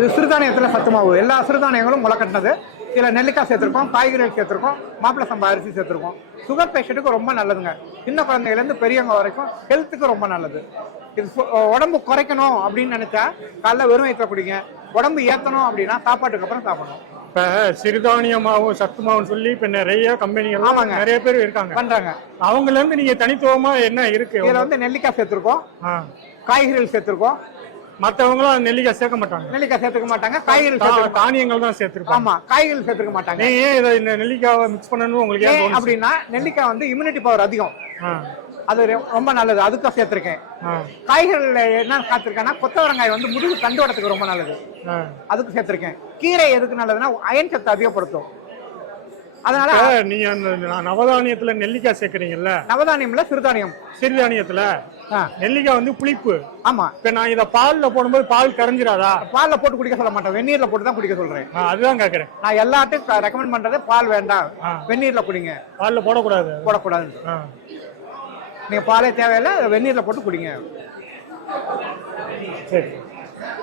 இது சிறுதானியத்தில் சத்து மாவு. எல்லா சிறுதானியங்களும் முளைக்கட்டினது. இதில் நெல்லிக்காய் சேர்த்துருக்கோம், காய்கறிகள் சேர்த்துருக்கோம், மாப்பிள சம்பா அரிசி சேர்த்துருக்கோம். சுகர் பேஷண்ட்டுக்கு ரொம்ப நல்லதுங்க. சின்ன குழந்தையிலேருந்து பெரியவங்க வரைக்கும் ஹெல்த்துக்கு ரொம்ப நல்லது. இது உடம்பு குறைக்கணும் அப்படின்னு நினைச்சா காலைல வெறும் வயிற்றுல குடிங்க. உடம்பு ஏற்றணும் அப்படின்னா சாப்பாட்டுக்கு அப்புறம் சாப்பிடணும். இப்ப சிறுதானிய மாவு சத்து மாவுன்னு சொல்லி இப்ப நிறைய கம்பெனிகள் ஆமாங்க. நிறைய பேர் இருக்காங்க பண்றாங்க. அவங்கல இருந்து நீங்க தனித்துவமா என்ன இருக்கு? இதுல வந்து நெல்லிக்காய் சேர்த்திருக்கோம், காய்கறிகள் சேர்த்திருக்கோம். மத்தவங்களும் நெல்லிக்காய் சேர்க்க மாட்டாங்க. நெல்லிக்காய் சேர்த்துக்க மாட்டாங்க, காய்கறிகள் தானியங்கள் தான் சேர்த்திருப்பாங்க. ஆமா, காய்கறிகள் சேர்த்துக்க மாட்டாங்க. நீங்க ஏன் இதை இந்த நெல்லிக்காவை மிக்ஸ் பண்ணணும் உங்களுக்கு ஏன் தோணுச்சு? அப்படின்னா நெல்லிக்காய் வந்து இம்யூனிட்டி பவர் அதிகம், அது ரொம்ப நல்லது. அதுக்கும் சேர்த்திருக்கேன். காய்கறிகள் என்ன காத்திருக்கேன்னா கொத்தவரங்காய் வந்து முதுகு தண்டுவடத்துக்கு ரொம்ப நல்லது, அதுக்கு சேர்த்திருக்கேன். கீரை எதுக்கு நல்லதுன்னா அயன் சத்து அதிகப்படுத்தும். அதனால நீங்க நவதானியத்துல நெல்லிக்காய் சேர்க்கறீங்கல்ல? நவதானியம்ல சிறுதானியம். சிறுதானியத்துல நெல்லிக்காய் வந்து புளிப்பு. ஆமா. இப்ப நான் இத பால்ல போடும்போது பால் கரைஞ்சிராதா? பால்ல போட்டு குடிக்க சொல்ல மாட்டேன், வெந்நீர்ல போட்டு தான் குடிக்க சொல்றேன். அதுதான் கேக்குறேன். நான் எல்லாத்துக்கும் ரெக்கமெண்ட் பண்றது பால் வேண்டாம், வெந்நீர்ல குடிங்க. பால்ல போடக்கூடாது. போடக்கூடாது. நீங்க பாலே தேவையில்லை, வெந்நீர்ல போட்டு குடிங்க. சரி.